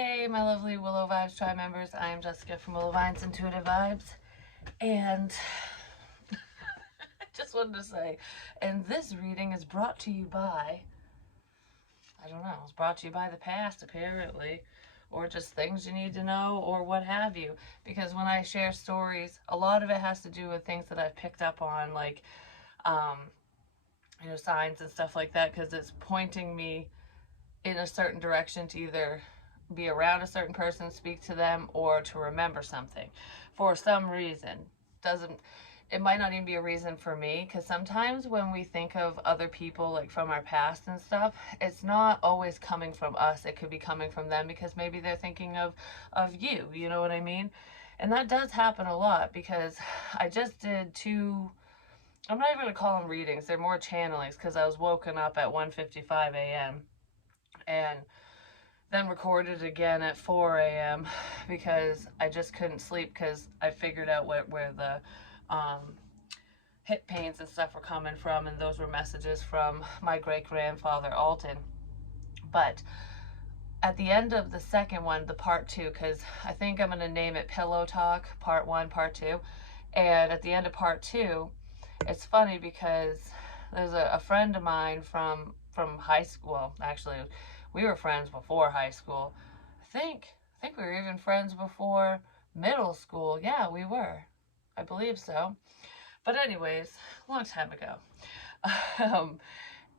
Hey, my lovely Willow Vibes Tribe members. I am Jessica from Willow Vines Intuitive Vibes. And I just wanted to say, and this reading is brought to you by, I don't know, it's brought to you by the past, apparently, or just things you need to know, or what have you. Because when I share stories, a lot of it has to do with things that I've picked up on, like, um, signs and stuff like that, because it's pointing me in a certain direction to either be around a certain person, speak to them, or to remember something for some reason. Doesn't It might not even be a reason for me, because sometimes when we think of other people like from our past and stuff, it's not always coming from us. It could be coming from them because maybe they're thinking of you, you know what I mean? And that does happen a lot, because I just did two, I'm not even going to call them readings, they're more channelings, because I was woken up at 1:55 a.m. and then recorded again at 4 a.m. because I just couldn't sleep, because I figured out where the hip pains and stuff were coming from, and those were messages from my great grandfather Alton. But at the end of the second one, the part two, because I think I'm going to name it Pillow Talk Part 1, Part 2. And at the end of Part 2, it's funny because there's a friend of mine from high school. Well, actually, we were friends before high school. I think we were even friends before middle school. Yeah, we were. I believe so. But anyways, a long time ago. um,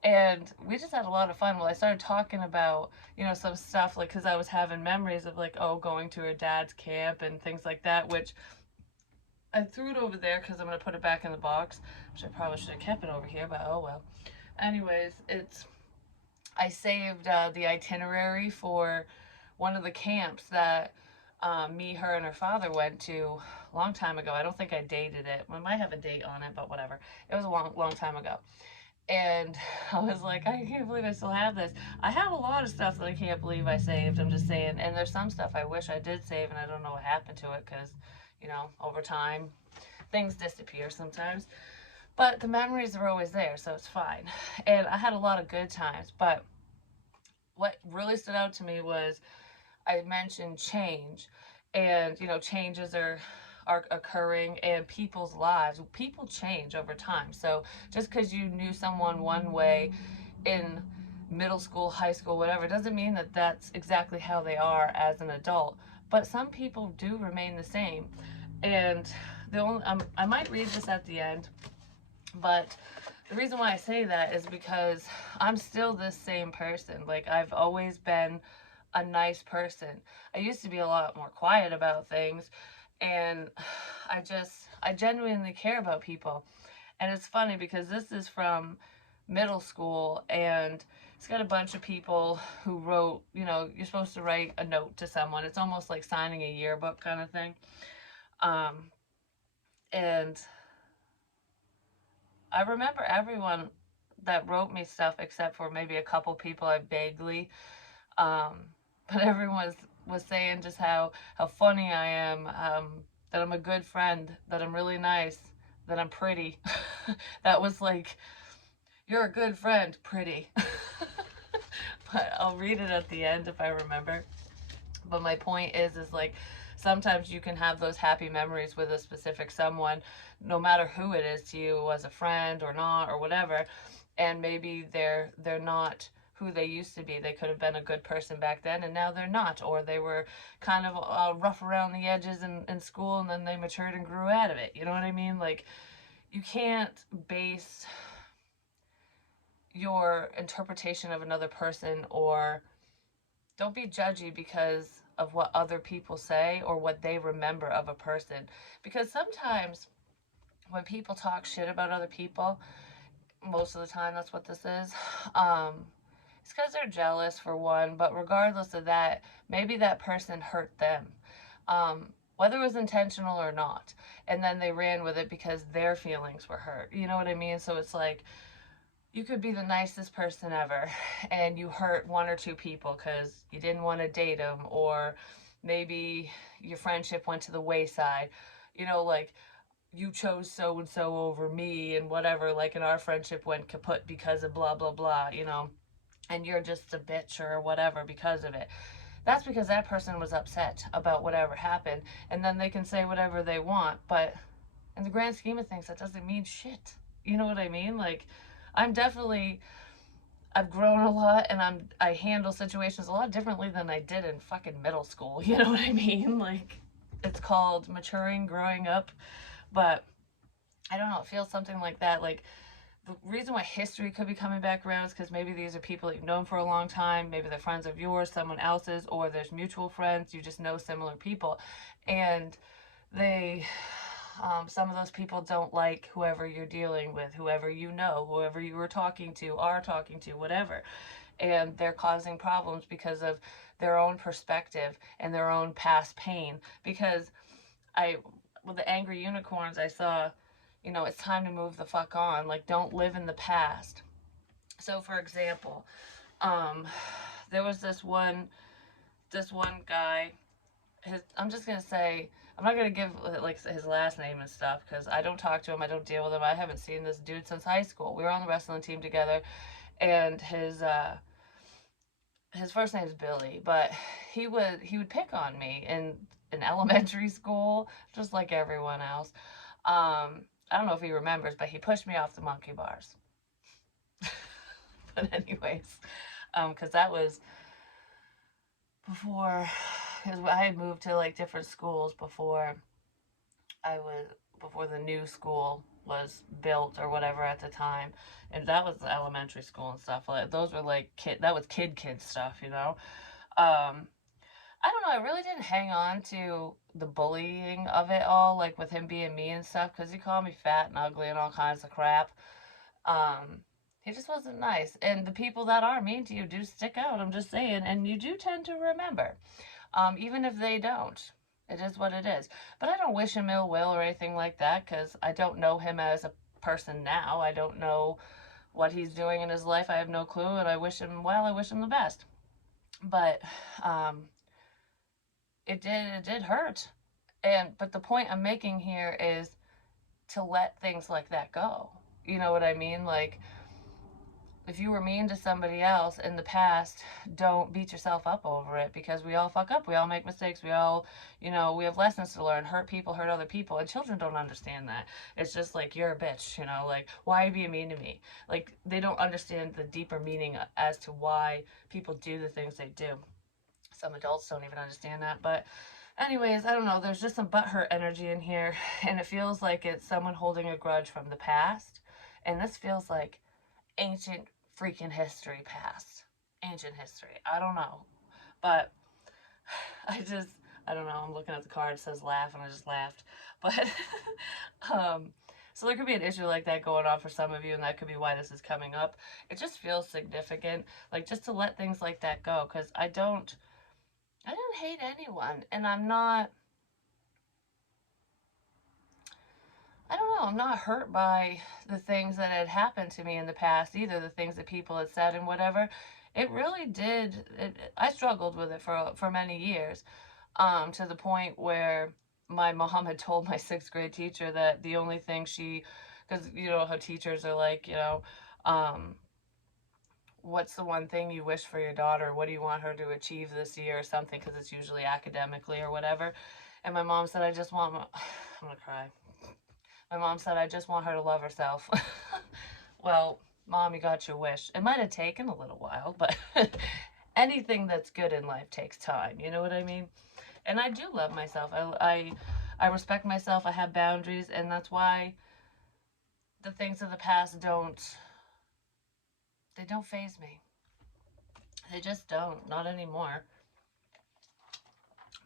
and we just had a lot of fun. Well, I started talking about, some stuff, like, because I was having memories of, like, going to her dad's camp and things like that, which I threw it over there because I'm going to put it back in the box, which I probably should have kept it over here, but oh well. Anyways, I saved the itinerary for one of the camps that me, her, and her father went to a long time ago. I don't think I dated it. I might have a date on it, but whatever. It was a long, long time ago. And I was like, I can't believe I still have this. I have a lot of stuff that I can't believe I saved. I'm just saying. And there's some stuff I wish I did save, and I don't know what happened to it, because, over time, things disappear sometimes. But the memories are always there, so it's fine. And I had a lot of good times. But what really stood out to me was I mentioned change, and changes are occurring in people's lives. People change over time. So just because you knew someone one way in middle school, high school, whatever, doesn't mean that that's exactly how they are as an adult. But some people do remain the same. And I might read this at the end, but the reason why I say that is because I'm still this same person. Like, I've always been a nice person. I used to be a lot more quiet about things, and I genuinely care about people. And it's funny because this is from middle school, and it's got a bunch of people who wrote, you're supposed to write a note to someone. It's almost like signing a yearbook kind of thing. Um, and I remember everyone that wrote me stuff except for maybe a couple people I vaguely, um, but everyone was saying just how funny I am, that I'm a good friend, that I'm really nice, that I'm pretty. That was like, you're a good friend, pretty. But I'll read it at the end if I remember. But my point is like, sometimes you can have those happy memories with a specific someone, no matter who it is to you, as a friend or not, or whatever. And maybe they're not who they used to be. They could have been a good person back then, and now they're not. Or they were kind of rough around the edges in school, and then they matured and grew out of it. You know what I mean? Like, you can't base your interpretation of another person, or don't be judgy because of what other people say or what they remember of a person. Because sometimes when people talk shit about other people, most of the time that's what this is, it's because they're jealous, for one. But regardless of that, maybe that person hurt them, whether it was intentional or not, and then they ran with it because their feelings were hurt. You know what I mean? So it's like, you could be the nicest person ever, and you hurt one or two people because you didn't want to date them, or maybe your friendship went to the wayside. Like, you chose so and so over me, and whatever, like, and our friendship went kaput because of blah blah blah, and you're just a bitch or whatever because of it. that's because that person was upset about whatever happened, and then they can say whatever they want, but in the grand scheme of things, that doesn't mean shit. You know what I mean? Like, I'm definitely, I've grown a lot, and I handle situations a lot differently than I did in fucking middle school. You know what I mean? Like, it's called maturing, growing up. But I don't know, it feels something like that. Like, the reason why history could be coming back around is because maybe these are people that you've known for a long time. Maybe they're friends of yours, someone else's, or there's mutual friends. You just know similar people. And they, some of those people don't like whoever you're dealing with, whoever you know, whoever you were talking to, are talking to, whatever. And they're causing problems because of their own perspective and their own past pain. Because with the angry unicorns, I saw, it's time to move the fuck on. Like, don't live in the past. So, for example, um, there was this one guy. I'm just gonna say, I'm not gonna give like his last name and stuff because I don't talk to him. I don't deal with him. I haven't seen this dude since high school. We were on the wrestling team together, and his first name is Billy, but he would pick on me in elementary school, just like everyone else. I don't know if he remembers, but he pushed me off the monkey bars. But anyways, because that was before, because I had moved to like different schools I was before the new school was built or whatever at the time, and that was elementary school and stuff. Like those were like that was kid stuff, you know. Um, I don't know. I really didn't hang on to the bullying of it all, like with him being mean and stuff, because he called me fat and ugly and all kinds of crap. Um, he just wasn't nice. And the people that are mean to you do stick out, I'm just saying, and you do tend to remember, even if they don't. It is what it is. But I don't wish him ill will or anything like that, because I don't know him as a person now. I don't know what he's doing in his life. I have no clue, and I wish him well. I wish him the best. But um, it did hurt. But the point I'm making here is to let things like that go. You know what I mean? Like, if you were mean to somebody else in the past, don't beat yourself up over it, because we all fuck up. We all make mistakes. We all, we have lessons to learn. Hurt people hurt other people. And children don't understand that. It's just like, you're a bitch, like, why are you being mean to me? Like, they don't understand the deeper meaning as to why people do the things they do. Some adults don't even understand that. But anyways, I don't know. There's just some butthurt energy in here. And it feels like it's someone holding a grudge from the past. And this feels like ancient freaking history past. Ancient history. I don't know. But I don't know. I'm looking at the card. It says laugh, and I just laughed. But, so there could be an issue like that going on for some of you, and that could be why this is coming up. It just feels significant. Like, just to let things like that go, because I don't hate anyone, and I don't know, I'm not hurt by the things that had happened to me in the past either, the things that people had said and whatever. It really did. I struggled with it for many years, to the point where my mom had told my sixth grade teacher that the only thing because how teachers are like, what's the one thing you wish for your daughter? What do you want her to achieve this year or something? Because it's usually academically or whatever. And my mom said, I'm gonna cry. My mom said, I just want her to love herself. Well, Mom, you got your wish. It might have taken a little while, but anything that's good in life takes time. You know what I mean? And I do love myself. I respect myself. I have boundaries, and that's why the things of the past don't faze me. They just don't. Not anymore.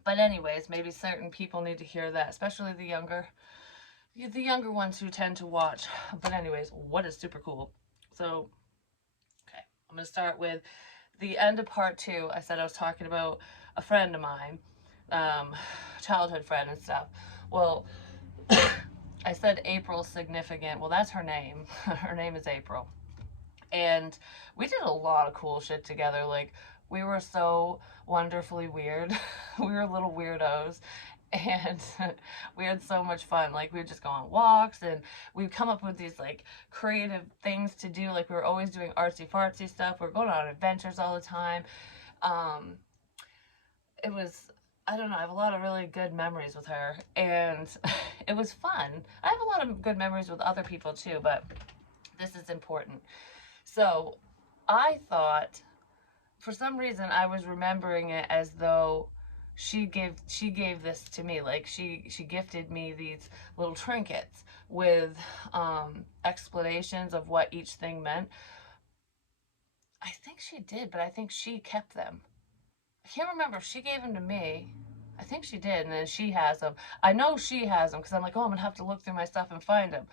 But anyways, maybe certain people need to hear that, especially the younger ones who tend to watch. But anyways, what is super cool? So, okay, I'm going to start with the end of part 2. I said I was talking about a friend of mine, childhood friend and stuff. Well, I said April's significant. Well, that's her name. Her name is April. And we did a lot of cool shit together. Like, we were so wonderfully weird. We were little weirdos. And we had so much fun. Like, we would just go on walks, and we'd come up with these like creative things to do. Like, we were always doing artsy fartsy stuff. We were going on adventures all the time. it was, I don't know, I have a lot of really good memories with her, and it was fun. I have a lot of good memories with other people too, but this is important. So I thought, for some reason, I was remembering it as though she gave this to me, like she gifted me these little trinkets with explanations of what each thing meant. I think she did, but I think she kept them. I can't remember if she gave them to me. I think she did, and then she has them. I know she has them because I'm like, oh, I'm gonna have to look through my stuff and find them.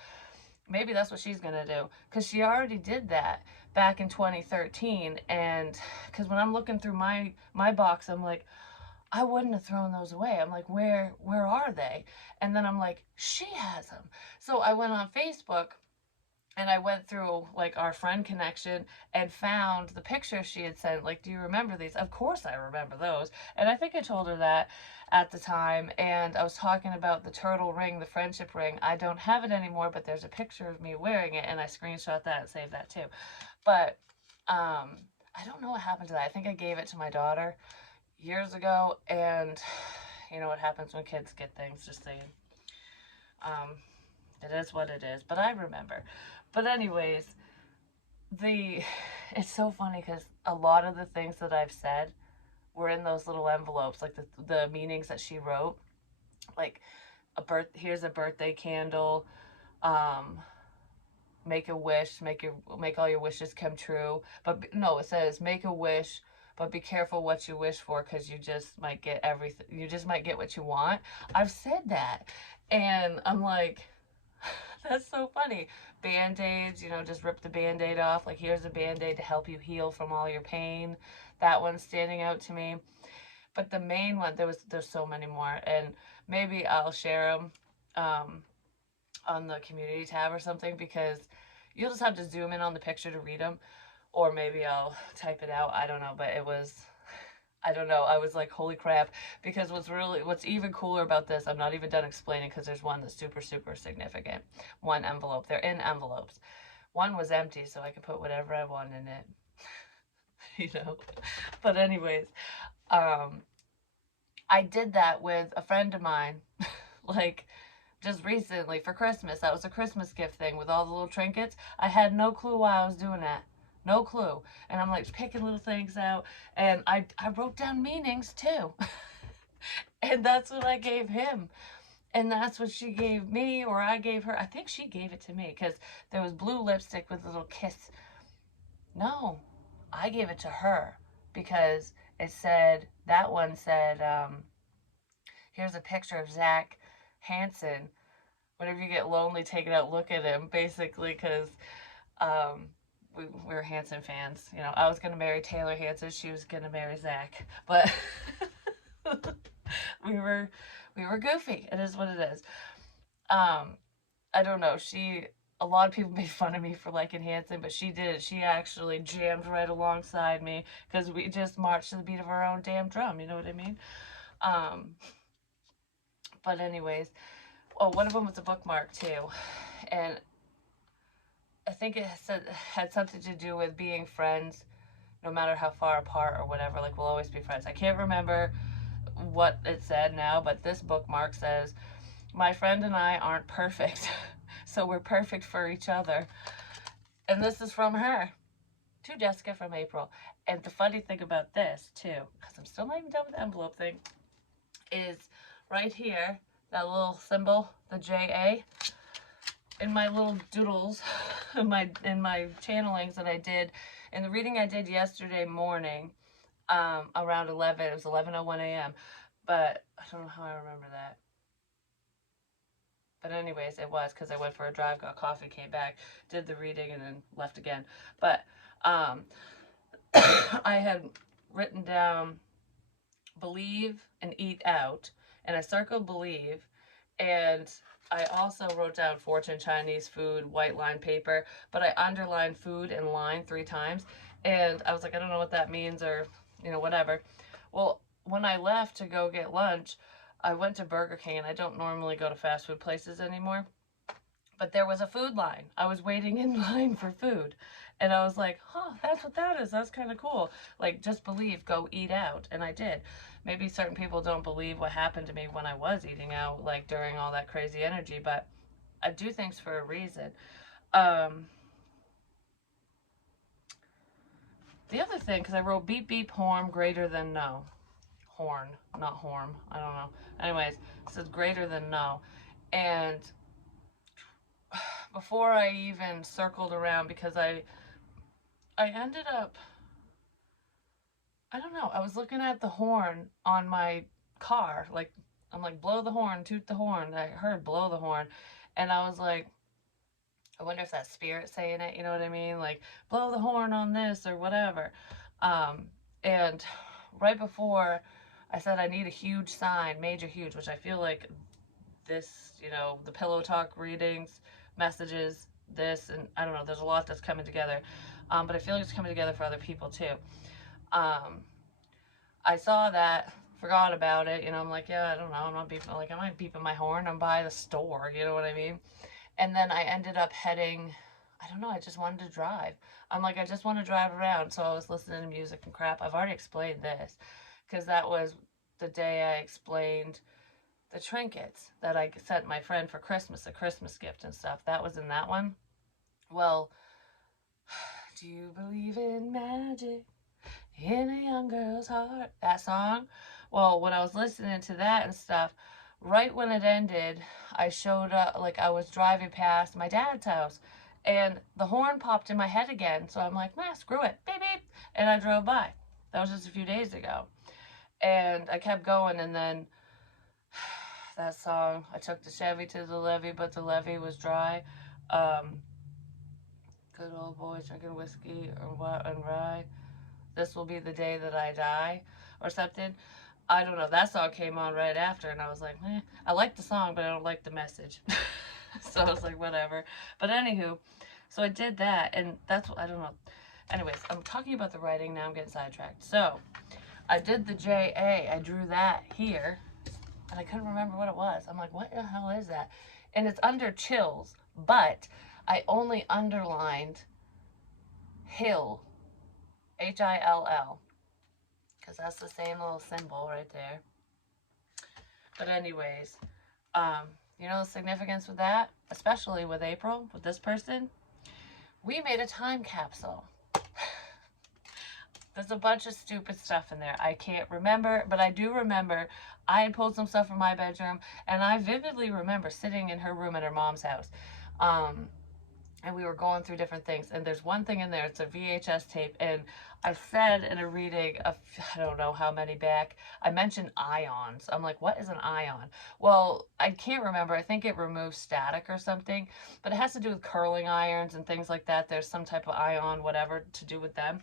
Maybe that's what she's gonna do because she already did that back in 2013. And because when I'm looking through my box, I'm like, I wouldn't have thrown those away. I'm like, where are they? And then I'm like, she has them. So I went on Facebook and I went through like our friend connection and found the picture she had sent. Like, do you remember these? Of course I remember those. And I think I told her that at the time. And I was talking about the turtle ring, the friendship ring. I don't have it anymore, but there's a picture of me wearing it, and I screenshot that and saved that too. But I don't know what happened to that. I think I gave it to my daughter years ago, and you know what happens when kids get things, just saying. Um, it is what it is, but I remember. But anyways, the it's so funny because a lot of the things that I've said were in those little envelopes, like the meanings that she wrote, like here's a birthday candle, um, make a wish, make all your wishes come true. But no, it says make a wish, but be careful what you wish for because you just might get everything. You just might get what you want. I've said that, and I'm like, that's so funny. Band-aids, just rip the band-aid off. Like, here's a band-aid to help you heal from all your pain. That one's standing out to me. But the main one, there's so many more, and maybe I'll share them on the community tab or something, because you'll just have to zoom in on the picture to read them, or maybe I'll type it out. I don't know, but I don't know. I was like, holy crap. Because what's even cooler about this, I'm not even done explaining because there's one that's super, super significant. One envelope. They're in envelopes. One was empty, so I could put whatever I want in it. But anyways, I did that with a friend of mine, like just recently for Christmas. That was a Christmas gift thing with all the little trinkets. I had no clue why I was doing that. No clue. And I'm like picking little things out. And I wrote down meanings too. And that's what I gave him. And that's what she gave me, or I gave her. I think she gave it to me because there was blue lipstick with a little kiss. No, I gave it to her because that one said, here's a picture of Zach Hansen. Whenever you get lonely, take it out, look at him, basically, because um, we were Hansen fans. I was going to marry Taylor Hansen. She was going to marry Zach. But we were goofy. It is what it is. I don't know. A lot of people made fun of me for liking Hanson, but she did. She actually jammed right alongside me because we just marched to the beat of our own damn drum. You know what I mean? But anyways, one of them was a bookmark too, and I think it had something to do with being friends, no matter how far apart or whatever. Like, we'll always be friends. I can't remember what it said now, but this bookmark says, "My friend and I aren't perfect, so we're perfect for each other." And this is from her to Jessica from April. And the funny thing about this too, because I'm still not even done with the envelope thing, is right here, that little symbol, the JA, in my little doodles, in my channelings that I did, in the reading I did yesterday morning, around 11, it was 11:01 a.m., but I don't know how I remember that. But anyways, it was because I went for a drive, got coffee, came back, did the reading, and then left again. But I had written down believe and eat out, and I circled believe, and I also wrote down fortune, Chinese food, white line paper, but I underlined food and line 3 times, and I was like, I don't know what that means, or whatever. Well, when I left to go get lunch, I went to Burger King, and I don't normally go to fast food places anymore, But there was a food line. I was waiting in line for food. And I was like, huh, that's what that is. That's kind of cool. Like, just believe, go eat out. And I did. Maybe certain people don't believe what happened to me when I was eating out, like during all that crazy energy, but I do things for a reason. Um, the other thing, because I wrote beep beep horn greater than no. Horn, not horn. I don't know. Anyways, it says greater than no. And before I even circled around, because I ended up, I don't know, I was looking at the horn on my car, like, I'm like, blow the horn, toot the horn. I heard blow the horn, and I was like, I wonder if that's spirit saying it, you know what I mean? Like, blow the horn on this or whatever. Um, and right before I said I need a huge sign, major huge, which I feel like this, you know, the pillow talk readings, messages, this, and I don't know, there's a lot that's coming together. But I feel like it's coming together for other people too. Um, I saw that, forgot about it, you know, I'm like, yeah, I don't know, I'm not beeping, like, I'm not beeping my horn, I'm by the store, you know what I mean? And then I ended up heading, I don't know, I just wanted to drive. I'm like, I just want to drive around. So I was listening to music and crap. I've already explained this because that was the day I explained the trinkets that I sent my friend for Christmas, a Christmas gift and stuff. That was in that one. Well, do you believe in magic in a young girl's heart? That song. Well, when I was listening to that and stuff, right when it ended, I showed up, like I was driving past my dad's house and the horn popped in my head again. So I'm like, nah, screw it, beep beep. And I drove by. That was just a few days ago. And I kept going, and then that song, I took the Chevy to the levee, but the levee was dry. Um, Good old boy drinking whiskey and rye. This will be the day that I die, or something. I don't know. That song came on right after, and I was like, eh. I like the song, but I don't like the message. So I was like, whatever. But anywho, so I did that, and that's what I don't know. Anyways, I'm talking about the writing now. I'm getting sidetracked. So I did the JA. I drew that here, and I couldn't remember what it was. I'm like, what the hell is that? And it's under chills, but I only underlined hill, Hill, because that's the same little symbol right there. But anyways, you know the significance with that, especially with April, with this person? We made a time capsule. There's a bunch of stupid stuff in there. I can't remember, but I do remember I had pulled some stuff from my bedroom, and I vividly remember sitting in her room at her mom's house. And we were going through different things, and there's one thing in there, it's a VHS tape, and I said in a reading of I don't know how many back, I mentioned ions. I'm like, what is an ion? Well, I can't remember. I think it removes static or something, but it has to do with curling irons and things like that. There's some type of ion, whatever, to do with them,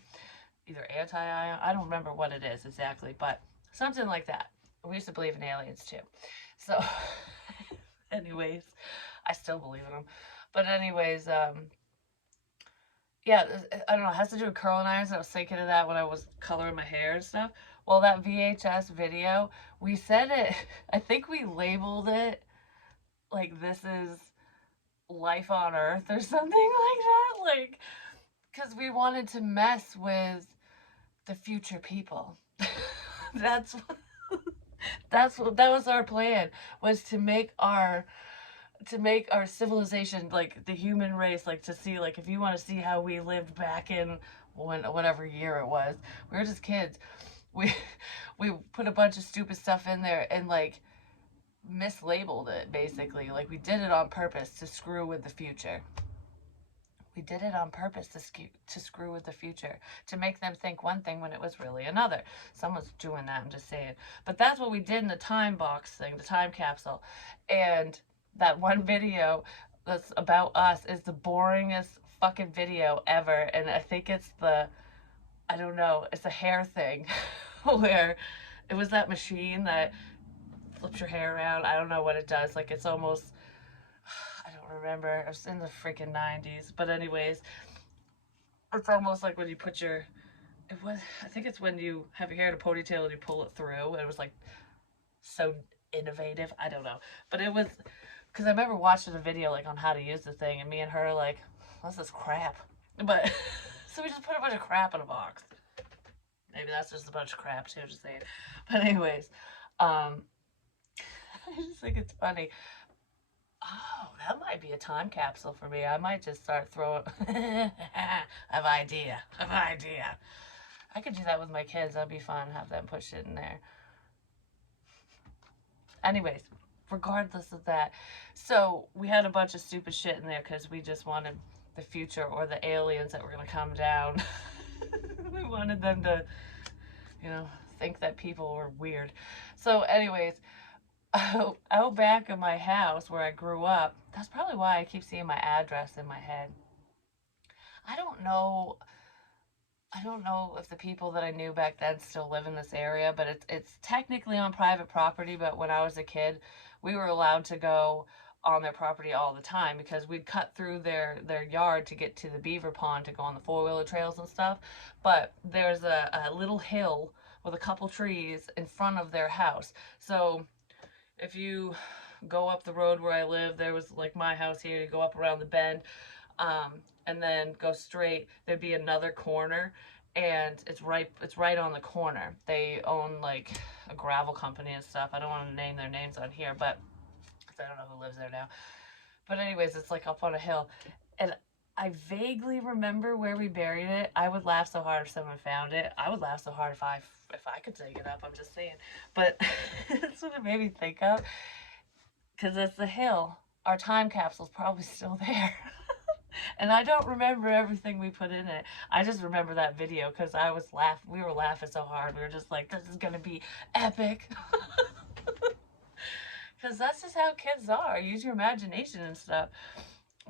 either anti-ion, I don't remember what it is exactly, but something like that. We used to believe in aliens too. So anyways, I still believe in them. But anyways, yeah, I don't know, it has to do with curling irons. I was thinking of that when I was coloring my hair and stuff. Well, that VHS video, we said it, I think we labeled it like this is life on Earth or something like that. Like, because we wanted to mess with the future people. that's that was our plan, was to make our civilization, like the human race, like to see, like if you want to see how we lived back in whatever year it was, we were just kids. We we put a bunch of stupid stuff in there and like mislabeled it basically. Like we did it on purpose to screw with the future. We did it on purpose to screw with the future, to make them think one thing when it was really another. Someone's doing that, I'm just saying. But that's what we did in the time box thing, the time capsule. And that one video that's about us is the boringest fucking video ever. And I think it's I don't know, it's a hair thing where it was that machine that flips your hair around. I don't know what it does. Like it's almost, I don't remember. It was in the freaking 90s. But anyways, it's almost like when you put I think it's when you have your hair in a ponytail and you pull it through. It was like so innovative. I don't know. But it was because I remember watching a video like on how to use the thing, and me and her like, what's this crap? But so we just put a bunch of crap in a box. Maybe that's just a bunch of crap too, just saying. But anyways, I just think it's funny. Oh, that might be a time capsule for me. I might just start throwing. I've idea. I've idea. I could do that with my kids. That'd be fun. Have them put shit in there. Anyways, regardless of that, so we had a bunch of stupid shit in there because we just wanted the future or the aliens that were gonna come down. We wanted them to, you know, think that people were weird. So, anyways, out back of my house where I grew up, that's probably why I keep seeing my address in my head. I don't know. I don't know if the people that I knew back then still live in this area, but it's technically on private property. But when I was a kid, we were allowed to go on their property all the time because we'd cut through their yard to get to the beaver pond to go on the four-wheeler trails and stuff. But there's a little hill with a couple trees in front of their house. So if you go up the road where I live, there was like my house here, you go up around the bend, and then go straight, there'd be another corner, and it's right on the corner. They own like a gravel company and stuff. I don't want to name their names on here, but I don't know who lives there now. But anyways, it's like up on a hill, and I vaguely remember where we buried it. I would laugh so hard if someone found it. I would laugh so hard if I could dig it up. I'm just saying. But that's what it made me think of, because it's the hill. Our time capsule's probably still there. And I don't remember everything we put in it. I just remember that video because we were laughing so hard. We were just like, this is gonna be epic. Because that's just how kids are. Use your imagination and stuff.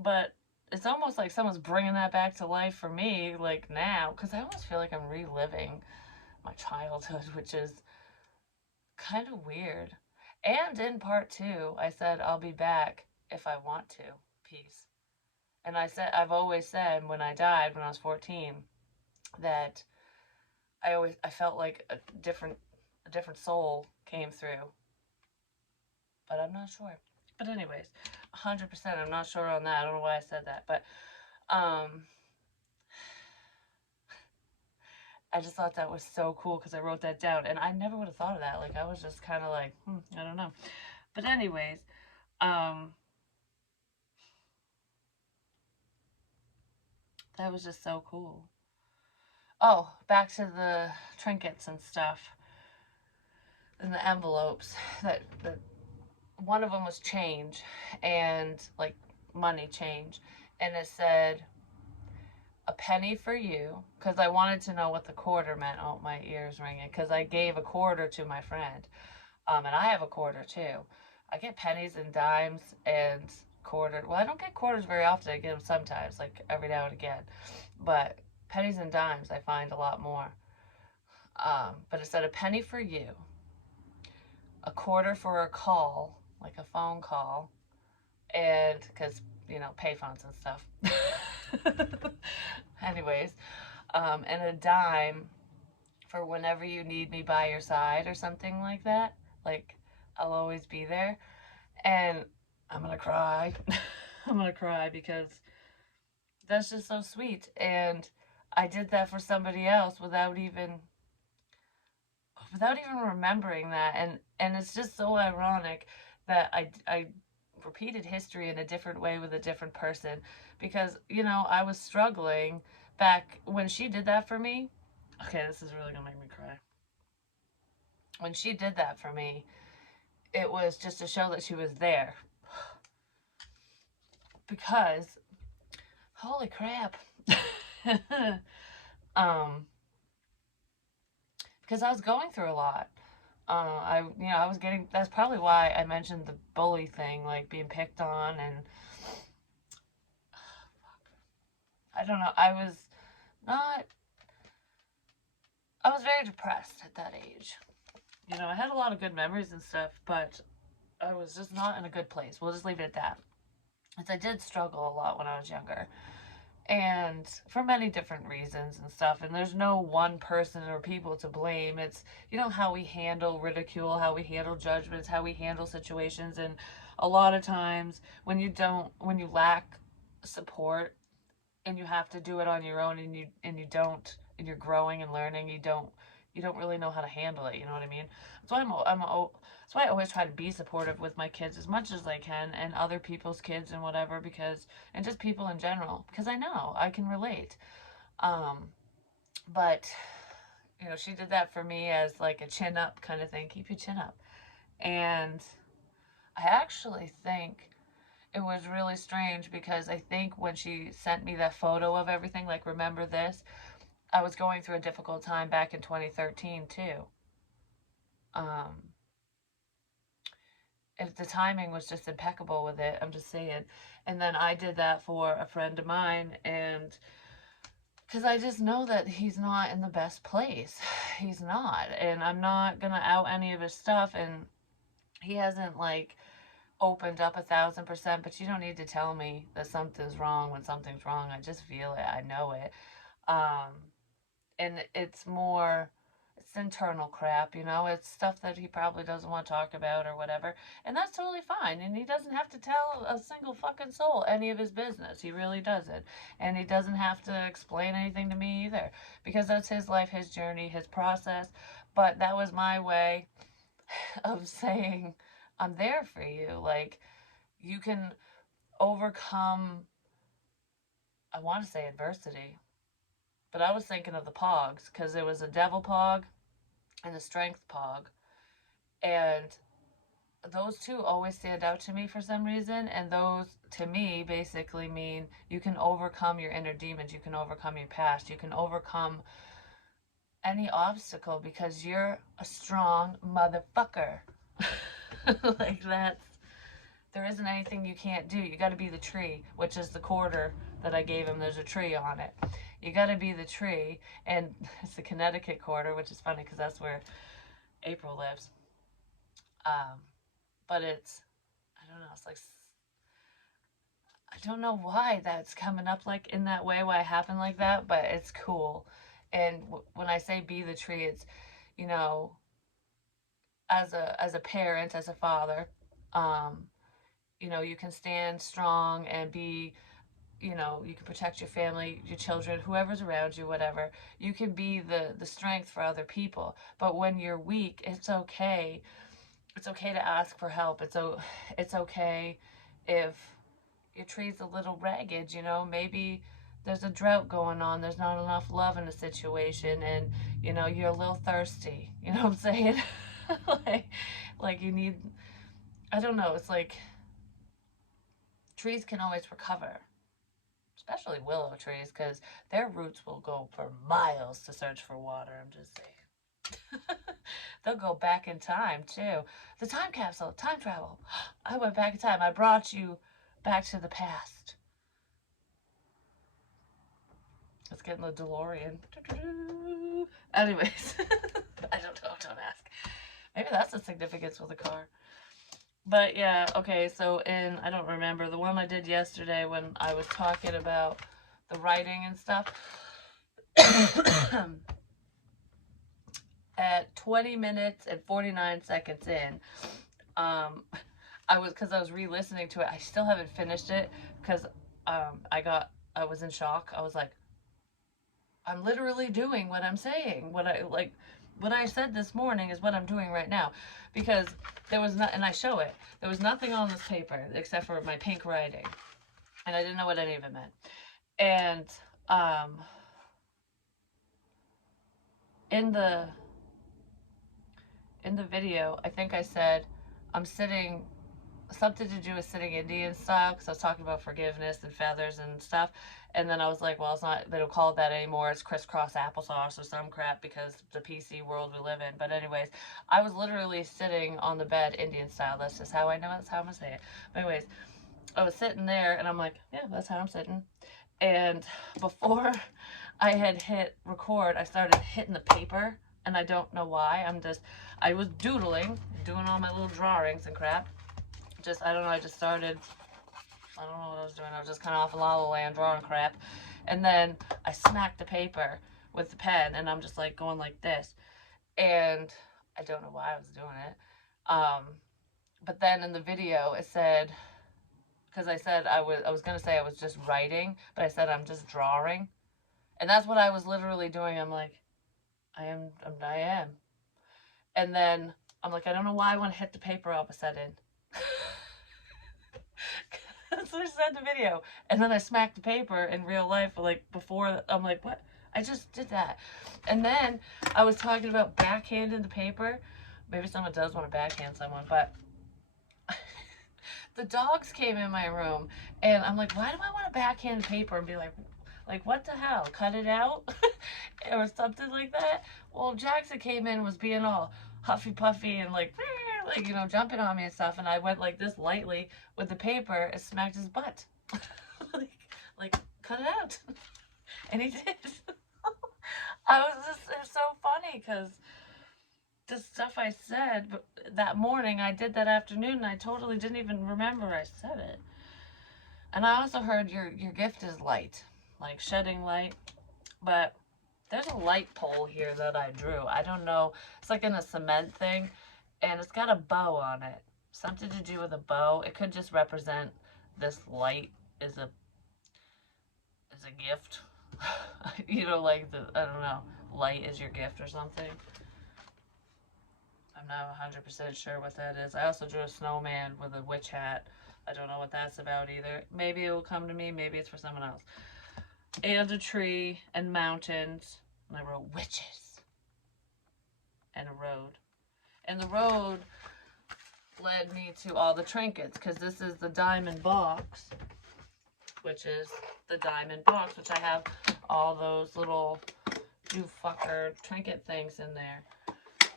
But it's almost like someone's bringing that back to life for me, like now, because I almost feel like I'm reliving my childhood, which is kind of weird. And in part two, I said, I'll be back if I want to. Peace. And I've always said when I died, when I was 14, that I felt like a different soul came through. But I'm not sure. But anyways, 100%, I'm not sure on that. I don't know why I said that, but I just thought that was so cool because I wrote that down, and I never would have thought of that. Like I was just kind of like, I don't know. But anyways, that was just so cool. Oh, back to the trinkets and stuff and the envelopes. That one of them was change, and like money change, and it said a penny for you, because I wanted to know what the quarter meant. Oh, my ears ringing, because I gave a quarter to my friend, and I have a quarter too. I get pennies and dimes and quarter. Well, I don't get quarters very often. I get them sometimes, like every now and again, but pennies and dimes I find a lot more. But it said a penny for you, a quarter for a call, like a phone call, and because payphones and stuff. Anyways, and a dime for whenever you need me by your side or something like that. Like, I'll always be there. And I'm gonna cry. I'm gonna cry because that's just so sweet. And I did that for somebody else without even remembering that. And it's just so ironic that I repeated history in a different way with a different person, because I was struggling back when she did that for me. Okay, this is really gonna make me cry. When she did that for me, it was just to show that she was there, because holy crap. Because I was going through a lot. I was getting, that's probably why I mentioned the bully thing, like being picked on, and I don't know, not, I was very depressed at that age. I had a lot of good memories and stuff, but I was just not in a good place. We'll just leave it at that. Because I did struggle a lot when I was younger. and for many different reasons and stuff. And there's no one person or people to blame. It's, you know, how we handle ridicule, how we handle judgments, how we handle situations. And a lot of times when you lack support and you have to do it on your own, and you don't, and you're growing and learning, you don't really know how to handle it. You know what I mean? That's why that's why I always try to be supportive with my kids as much as I can, and other people's kids and whatever, because, and just people in general, because I know I can relate. Um, but you know, she did that for me as like a chin up kind of thing. Keep your chin up. And I actually think it was really strange, because I think when she sent me that photo of everything, like, remember this, I was going through a difficult time back in 2013 too. Um, the timing was just impeccable with it. I'm just saying. And then I did that for a friend of mine, and because I just know that he's not in the best place. He's not. And I'm not going to out any of his stuff. And he hasn't, like, opened up 1,000%, but you don't need to tell me that something's wrong when something's wrong. I just feel it. I know it. Um, and it's internal crap, you know. It's stuff that he probably doesn't want to talk about or whatever, and that's totally fine. And he doesn't have to tell a single fucking soul any of his business. He really doesn't. And he doesn't have to explain anything to me either, because that's his life, his journey, his process. But that was my way of saying, I'm there for you. Like, you can overcome, I want to say adversity, but I was thinking of the pogs, because there was a devil pog and a strength pog. And those two always stand out to me for some reason. And those, to me, basically mean you can overcome your inner demons, you can overcome your past, you can overcome any obstacle, because you're a strong motherfucker. Like, there isn't anything you can't do. You got to be the tree, which is the quarter that I gave him. There's a tree on it. You got to be the tree, and it's the Connecticut quarter, which is funny because that's where April lives. Um, but it's, I don't know. It's like, I don't know why that's coming up like in that way, why it happened like that, but it's cool. And when I say be the tree, it's, you know, as a parent, as a father, um, you know, you can stand strong and be, you know, you can protect your family, your children, whoever's around you, whatever. You can be the strength for other people. But when you're weak, it's okay. It's okay to ask for help. It's okay if your tree's a little ragged, you know, maybe there's a drought going on, there's not enough love in the situation, and you know, you're a little thirsty. You know what I'm saying? like like you need, I don't know, it's like trees can always recover, especially willow trees, because their roots will go for miles to search for water. I'm just saying. They'll go back in time too. The time capsule, time travel. I went back in time. I brought you back to the past. Let's get in the DeLorean. Anyways, I don't know. Don't ask. Maybe that's the significance with the car. But yeah, okay, so I don't remember, the one I did yesterday when I was talking about the writing and stuff. At 20 minutes and 49 seconds in, because I was re-listening to it. I still haven't finished it, because I was in shock. I was like, I'm literally doing what I'm saying. What I said this morning is what I'm doing right now, because there was not, and I show it. There was nothing on this paper except for my pink writing, and I didn't know what any of it meant. And in the video, I think I said I'm sitting, something to do with sitting Indian style, because I was talking about forgiveness and feathers and stuff. And then I was like, well, it's not, they don't call it that anymore. It's crisscross applesauce or some crap, because the PC world we live in. But anyways, I was literally sitting on the bed Indian style. That's just how I know it. That's how I'm going to say it. But anyways, I was sitting there and I'm like, yeah, that's how I'm sitting. And before I had hit record, I started hitting the paper. And I don't know why. I was doodling, doing all my little drawings and crap. I don't know, I just started, I don't know what I was doing. I was just kind of off in La La Land drawing crap. And then I smacked the paper with the pen, and I'm just like going like this. And I don't know why I was doing it. But then in the video, it said, because I said I was gonna say I was just writing, but I said I'm just drawing, and that's what I was literally doing. I'm like, I am, and then I'm like, I don't know why I want to hit the paper all of a sudden. That's what I said in the video, and then I smacked the paper in real life. Like before, I'm like, what? I just did that, and then I was talking about backhanding the paper. Maybe someone does want to backhand someone, but the dogs came in my room, and I'm like, why do I want to backhand paper and be like what the hell? Cut it out, or something like that. Well, Jackson came in, was being all huffy puffy and like jumping on me and stuff, and I went like this lightly with the paper and smacked his butt, like like cut it out, and he did. It was so funny because the stuff I said that morning, I did that afternoon, and I totally didn't even remember I said it. And I also heard your gift is light, like shedding light. But there's a light pole here that I drew. I don't know. It's like in a cement thing, and it's got a bow on it. Something to do with a bow. It could just represent this light is a gift. Like I don't know, light is your gift or something. I'm not 100% sure what that is. I also drew a snowman with a witch hat. I don't know what that's about either. Maybe it will come to me. Maybe it's for someone else. And a tree and mountains. And I wrote witches. And a road. And the road led me to all the trinkets, because this is the diamond box, which is the diamond box, which I have all those little you fucker trinket things in there.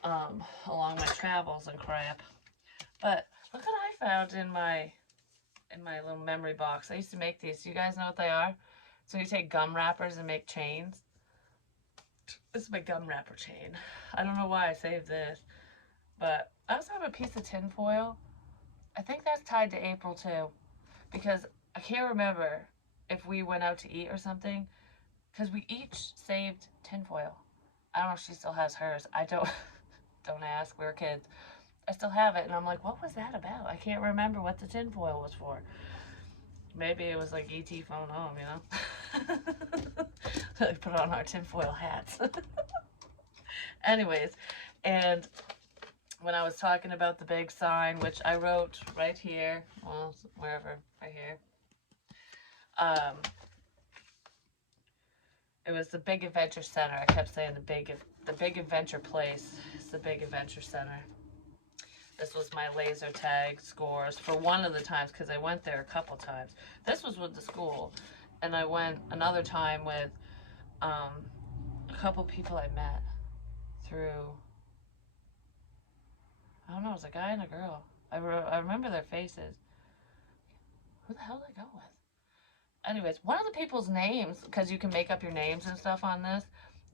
Along my travels and crap. But look what I found in my little memory box. I used to make these. You guys know what they are? So you take gum wrappers and make chains. This is my gum wrapper chain. I don't know why I saved this, but I also have a piece of tin foil. I think that's tied to April too, because I can't remember if we went out to eat or something, because we each saved tin foil. I don't know if she still has hers. I don't. Don't ask, we were kids. I still have it, and I'm like, what was that about? I can't remember what the tinfoil was for. Maybe it was like E.T. phone home, Like put on our tinfoil hats. Anyways, and when I was talking about the big sign, which I wrote right here, well, wherever, right here, it was the Big Adventure Center. I kept saying the big adventure place. It's the Big Adventure Center. This was my laser tag scores for one of the times, because I went there a couple times. This was with the school, and I went another time with a couple people I met through, I don't know, it was a guy and a girl. I remember their faces. Who the hell did I go with? Anyways, one of the people's names, because you can make up your names and stuff on this,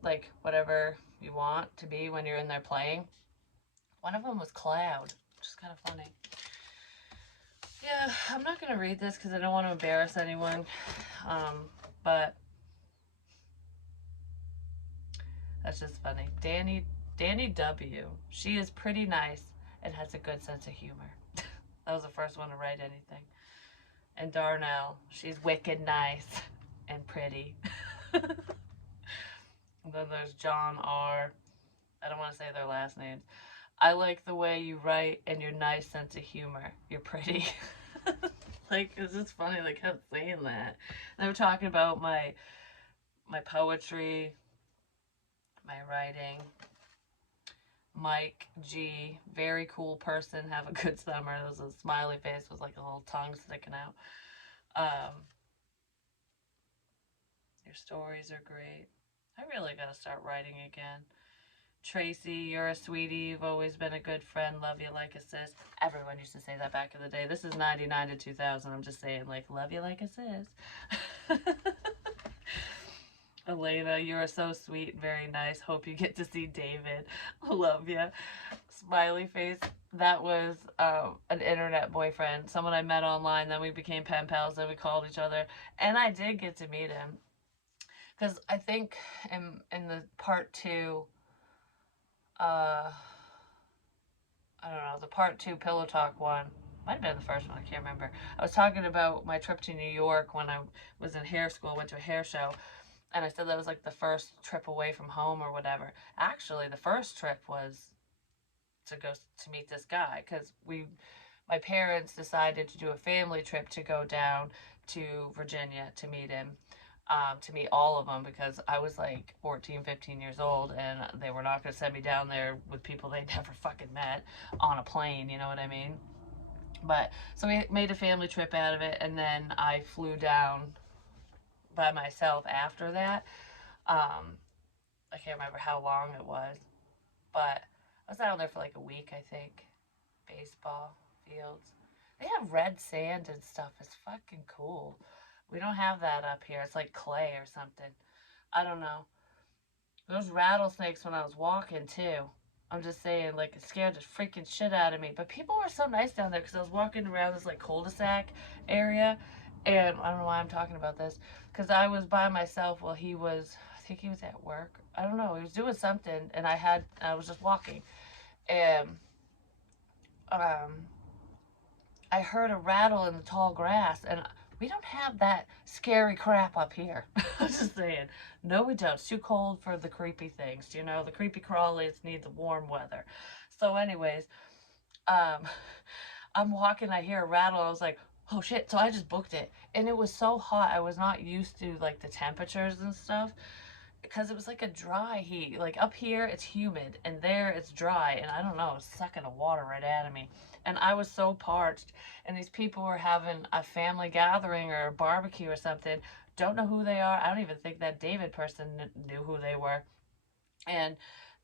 like whatever you want to be when you're in there playing. One of them was Cloud, which is kind of funny. Yeah, I'm not going to read this because I don't want to embarrass anyone, but that's just funny. Danny W. She is pretty nice and has a good sense of humor. That was the first one to write anything. And Darnell, she's wicked nice and pretty. And then there's John R. I don't want to say their last names. I like the way you write and your nice sense of humor. You're pretty. Like, it's just funny, like, I kept saying that. They were talking about my poetry, my writing. Mike G, very cool person, have a good summer. There was a smiley face with like a little tongue sticking out. Your stories are great. I really gotta start writing again. Tracy, you're a sweetie. You've always been a good friend. Love you like a sis. Everyone used to say that back in the day. This is 99 to 2000. I'm just saying, like, love you like a sis. Elena, you are so sweet and very nice. Hope you get to see David. Love you. Smiley face. That was an internet boyfriend. Someone I met online. Then we became pen pals. Then we called each other. And I did get to meet him. Because I think in the part two, uh, I don't know, the part two Pillow Talk one, might have been the first one, I can't remember. I was talking about my trip to New York when I was in hair school, went to a hair show, and I said that was like the first trip away from home or whatever. Actually, the first trip was to go to meet this guy because my parents decided to do a family trip to go down to Virginia to meet him, to meet all of them because I was like 14, 15 years old and they were not going to send me down there with people they never fucking met on a plane, you know what I mean? But so we made a family trip out of it and then I flew down by myself after that. Um, I can't remember how long it was, but I was down there for like a week, I think. Baseball fields. They have red sand and stuff. It's fucking cool. We don't have that up here. It's like clay or something. I don't know. Those rattlesnakes when I was walking too. I'm just saying, like, it scared the freaking shit out of me. But people were so nice down there because I was walking around this like cul-de-sac area, and I don't know why I'm talking about this because I was by myself while he was. I think he was at work. I don't know. He was doing something, and I was just walking, and um, I heard a rattle in the tall grass, and we don't have that scary crap up here. I'm just saying. No, we don't. It's too cold for the creepy things. You know, the creepy crawlies need the warm weather. So, anyways, um, I'm walking, I hear a rattle. I was like, oh shit. So I just booked it. And it was so hot. I was not used to like the temperatures and stuff because it was like a dry heat. Like up here, it's humid, and there it's dry, and I don't know, it's sucking the water right out of me. And I was so parched, and these people were having a family gathering or a barbecue or something. Don't know who they are. I don't even think that David person knew who they were. And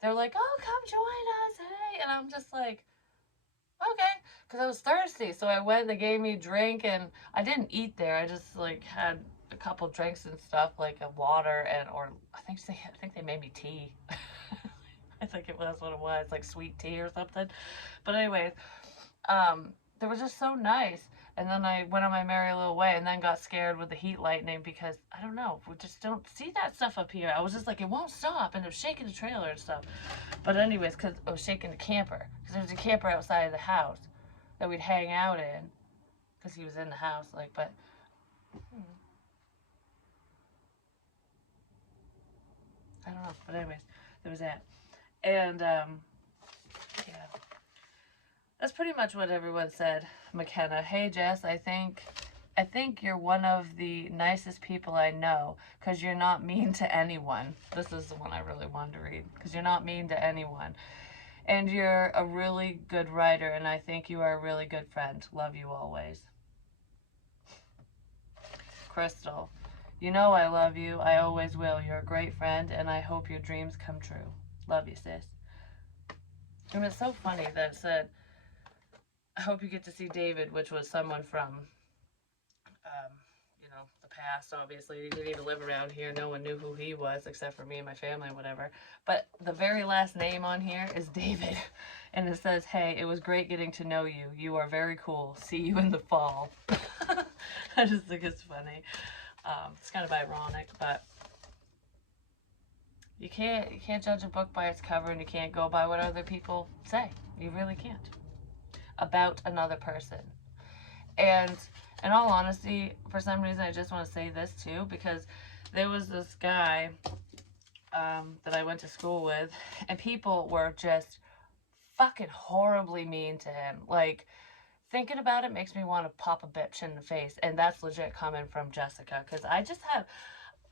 they're like, "Oh, come join us, hey!" And I'm just like, "Okay," because I was thirsty. So I went. They gave me a drink, and I didn't eat there. I just like had a couple drinks and stuff, like a water and or I think they made me tea. I think it was what it was, like sweet tea or something. But anyways, they were just so nice. And then I went on my merry little way and then got scared with the heat lightning because I don't know, we just don't see that stuff up here. I was just like, it won't stop. And it was shaking the trailer and stuff. But, anyways, because I was shaking the camper. Because there was a camper outside of the house that we'd hang out in. Because he was in the house. Like, but, I don't know. But, anyways, there was that. And, yeah. That's pretty much what everyone said. McKenna, hey Jess, I think you're one of the nicest people I know because you're not mean to anyone. This is the one I really wanted to read because you're not mean to anyone. And you're a really good writer, and I think you are a really good friend. Love you always. Crystal, you know I love you. I always will. You're a great friend, and I hope your dreams come true. Love you, sis. And it's so funny that it said, I hope you get to see David, which was someone from um, the past, obviously. He didn't even live around here. No one knew who he was except for me and my family and whatever. But the very last name on here is David. And it says, hey, it was great getting to know you. You are very cool. See you in the fall. I just think it's funny. It's kind of ironic, but you can't judge a book by its cover and you can't go by what other people say. You really can't. About another person. And in all honesty, for some reason, I just want to say this too, because there was this guy that I went to school with, and people were just fucking horribly mean to him. Like, thinking about it makes me want to pop a bitch in the face, and that's legit coming from Jessica, because I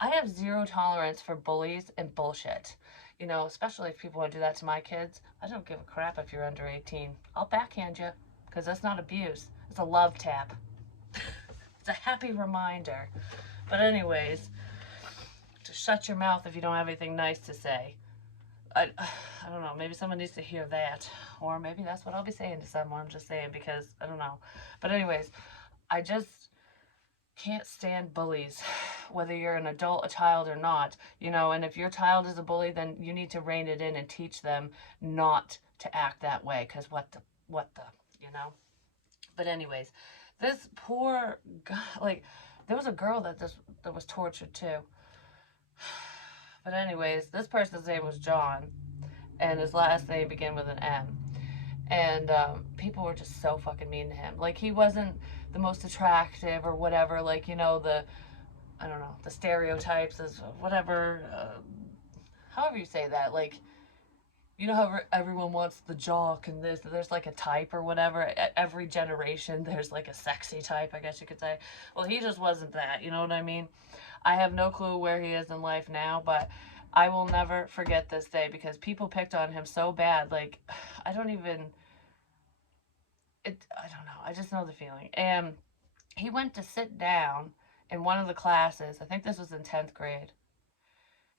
have zero tolerance for bullies and bullshit. You know, especially if people want to do that to my kids. I don't give a crap if you're under 18. I'll backhand you, because that's not abuse. It's a love tap. It's a happy reminder. But anyways, to shut your mouth if you don't have anything nice to say. I don't know. Maybe someone needs to hear that. Or maybe that's what I'll be saying to someone. I'm just saying because I don't know. But anyways, I just can't stand bullies, whether you're an adult, a child, or not. You know, and if your child is a bully, then you need to rein it in and teach them not to act that way. Because what the, you know? But anyways, this poor guy, like, there was a girl that was tortured too. But anyways, this person's name was John, and his last name began with an M. And people were just so fucking mean to him. Like, he wasn't the most attractive or whatever. Like, you know, I don't know, the stereotypes is whatever, however you say that. Like, you know how everyone wants the jock and this, there's like a type or whatever. Every generation, there's like a sexy type, I guess you could say. Well, he just wasn't that, you know what I mean? I have no clue where he is in life now, but I will never forget this day because people picked on him so bad. Like, I don't even, I don't know. I just know the feeling. And he went to sit down in one of the classes. I think this was in 10th grade.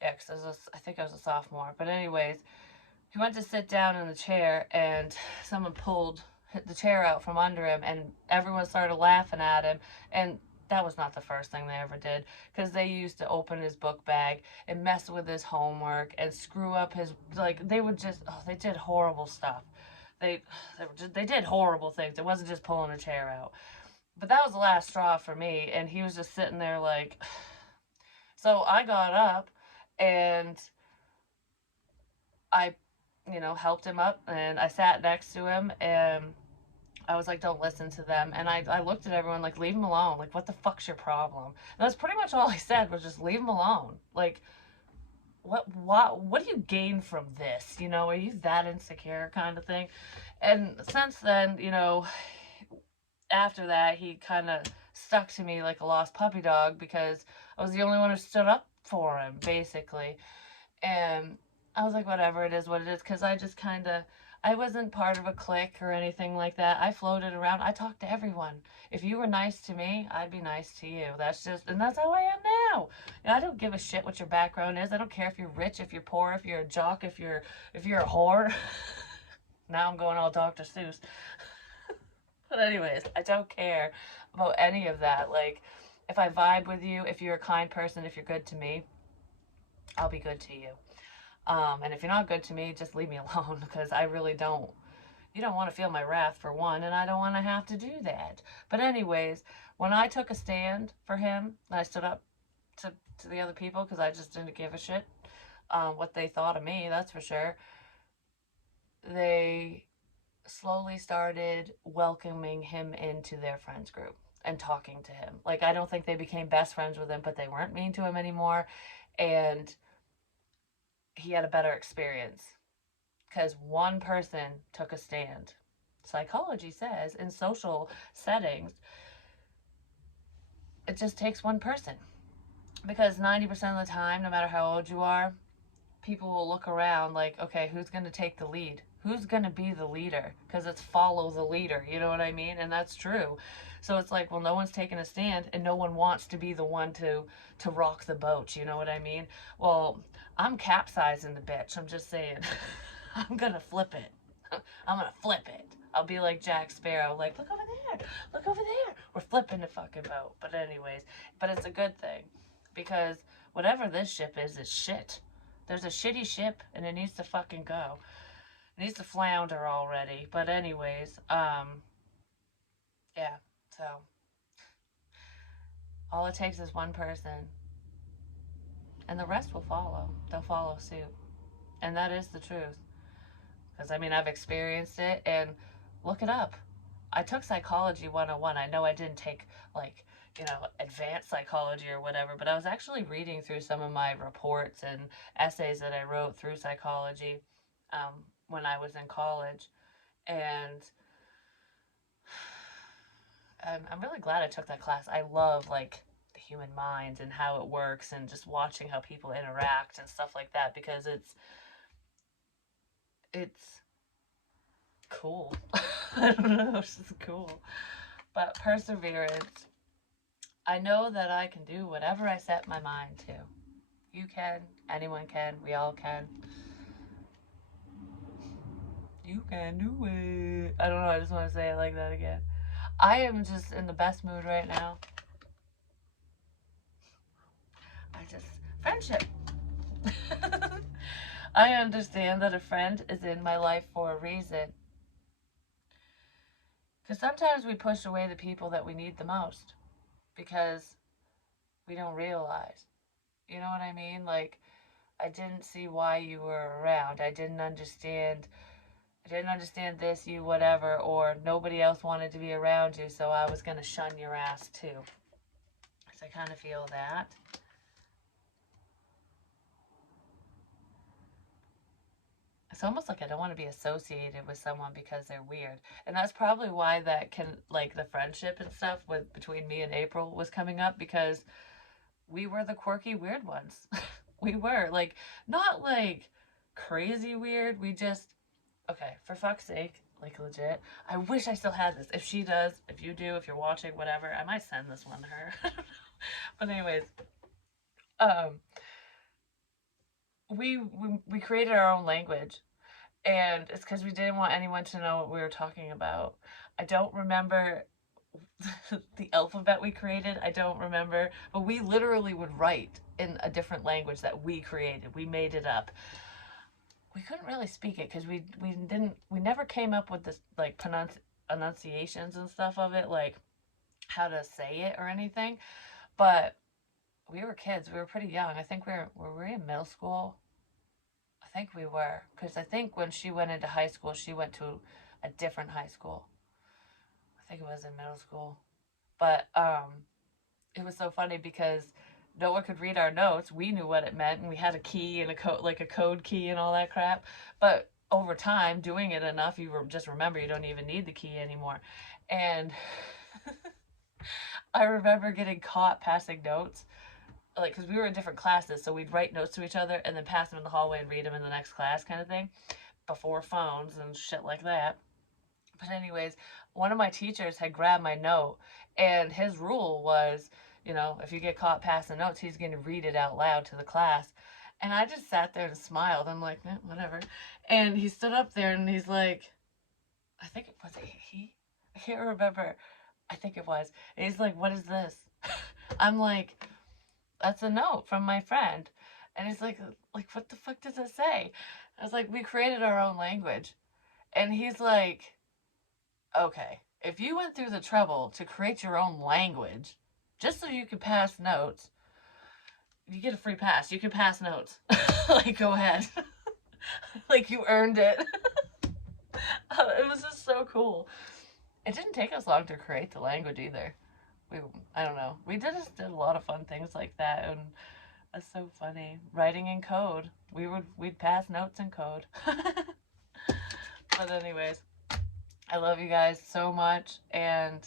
Yeah, because I think I was a sophomore. But anyways, he went to sit down in the chair, and someone pulled the chair out from under him, and everyone started laughing at him. And that was not the first thing they ever did, because they used to open his book bag and mess with his homework and screw up his, like, they would just, oh, they did horrible stuff. They, they did horrible things. It wasn't just pulling a chair out. But that was the last straw for me, and he was just sitting there like, so I got up and I, helped him up, and I sat next to him, and I was like, don't listen to them. And I looked at everyone like, leave him alone. Like, what the fuck's your problem? And that's pretty much all I said, was just leave him alone. Like, what do you gain from this? Are you that insecure, kind of thing? And since then, after that, he kind of stuck to me like a lost puppy dog, because I was the only one who stood up for him, basically. And I was like, whatever, it is what it is, because I just kind of, I wasn't part of a clique or anything like that. I floated around. I talked to everyone. If you were nice to me, I'd be nice to you. And that's how I am now. I don't give a shit what your background is. I don't care if you're rich, if you're poor, if you're a jock, if you're a whore. Now I'm going all Dr. Seuss. But anyways, I don't care about any of that. Like, if I vibe with you, if you're a kind person, if you're good to me, I'll be good to you. And if you're not good to me, just leave me alone, because I really don't. You don't want to feel my wrath, for one, and I don't want to have to do that. But anyways, when I took a stand for him, and I stood up to the other people, because I just didn't give a shit what they thought of me, that's for sure. They slowly started welcoming him into their friends group and talking to him. Like, I don't think they became best friends with him, but they weren't mean to him anymore. And he had a better experience because one person took a stand. Psychology says in social settings, it just takes one person, because 90% of the time, no matter how old you are, people will look around like, okay, who's going to take the lead? Who's going to be the leader? Because it's follow the leader, you know what I mean? And that's true. So it's like, well, no one's taking a stand, and no one wants to be the one to rock the boat, you know what I mean? Well, I'm capsizing the bitch. I'm just saying. I'm going to flip it. I'm going to flip it. I'll be like Jack Sparrow, like, look over there, look over there. We're flipping the fucking boat. But anyways, but it's a good thing, because whatever this ship is shit. There's a shitty ship, and it needs to fucking go. It needs to flounder already. But anyways, yeah. So all it takes is one person, and the rest will follow. They'll follow suit, and that is the truth. Because I mean, I've experienced it, and look it up. I took psychology 101. I know I didn't take, like, advanced psychology or whatever, but I was actually reading through some of my reports and essays that I wrote through psychology when I was in college. And I'm really glad I took that class. I love, like, the human mind and how it works, and just watching how people interact and stuff like that, because it's cool. I don't know, it's just cool. But perseverance. I know that I can do whatever I set my mind to. You can, anyone can, we all can. You can do it. I don't know, I just want to say it like that again. I am just in the best mood right now. Friendship. I understand that a friend is in my life for a reason. Because sometimes we push away the people that we need the most, because we don't realize. You know what I mean? Like, I didn't see why you were around. I didn't understand this, you, whatever, or nobody else wanted to be around you, so I was gonna shun your ass too. So I kind of feel that. It's almost like I don't want to be associated with someone because they're weird. And that's probably why that can, like, the friendship and stuff with between me and April was coming up, because we were the quirky weird ones. We were like, not like crazy weird. We just, okay, for fuck's sake, like, legit. I wish I still had this. If she does, if you do, if you're watching, whatever, I might send this one to her. But anyways, um, we created our own language, and it's because we didn't want anyone to know what we were talking about. I don't remember the alphabet we created. I don't remember, but we literally would write in a different language that we created. We made it up. We couldn't really speak it because we never came up with this, like, enunciations and stuff of it, like how to say it or anything. But we were kids. We were pretty young. I think were we in middle school? I think we were, because I think when she went into high school, she went to a different high school. I think it was in middle school. But it was so funny because no one could read our notes. We knew what it meant, and we had a key and a code, like a code key and all that crap. But over time, doing it enough, just remember you don't even need the key anymore. And I remember getting caught passing notes, like, because we were in different classes, so we'd write notes to each other and then pass them in the hallway and read them in the next class, kind of thing, before phones and shit like that. But anyways, one of my teachers had grabbed my note, and his rule was, if you get caught passing notes, he's going to read it out loud to the class. And I just sat there and smiled. I'm like, whatever. And he stood up there and he's like, I think it was he. I can't remember. I think it was. And he's like, what is this? I'm like, that's a note from my friend. And he's like, what the fuck does it say? I was like, we created our own language. And he's like, okay, if you went through the trouble to create your own language just so you could pass notes, you get a free pass. You can pass notes. Like, go ahead. Like, you earned it. It was just so cool. It didn't take us long to create the language either. I don't know. We just did a lot of fun things like that, and it's so funny. Writing in code. We'd pass notes in code. But anyways, I love you guys so much, and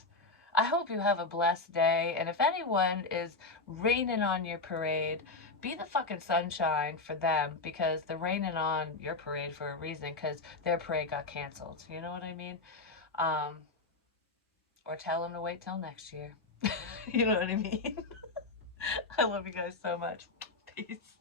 I hope you have a blessed day. And if anyone is raining on your parade, be the fucking sunshine for them, because they're raining on your parade for a reason, because their parade got canceled. You know what I mean? Or tell them to wait till next year. You know what I mean? I love you guys so much. Peace.